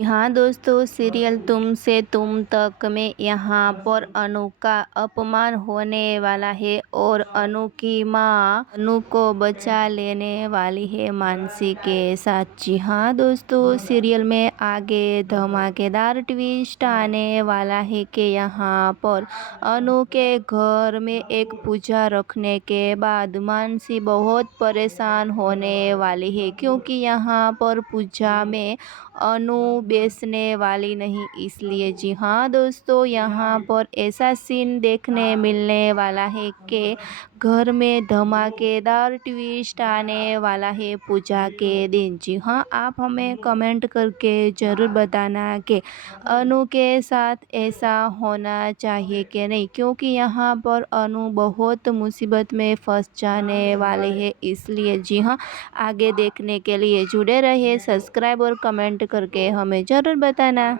हाँ दोस्तों, सीरियल तुमसे तुम तक में यहाँ पर अनु का अपमान होने वाला है और अनु की माँ अनु को बचा लेने वाली है मानसी के साथ। जी हाँ दोस्तों, सीरियल में आगे धमाकेदार ट्विस्ट आने वाला है कि यहाँ पर अनु के घर में एक पूजा रखने के बाद मानसी बहुत परेशान होने वाली है, क्योंकि यहाँ पर पूजा में अनु बेचने वाली नहीं, इसलिए। जी हाँ दोस्तों, यहाँ पर ऐसा सीन देखने मिलने वाला है कि घर में धमाकेदार ट्विस्ट आने वाला है पूजा के दिन। जी हाँ, आप हमें कमेंट करके ज़रूर बताना कि अनु के साथ ऐसा होना चाहिए कि नहीं, क्योंकि यहाँ पर अनु बहुत मुसीबत में फंस जाने वाले हैं, इसलिए। जी हाँ, आगे देखने के लिए जुड़े रहिए, सब्सक्राइब और कमेंट करके हमें ज़रूर बताना।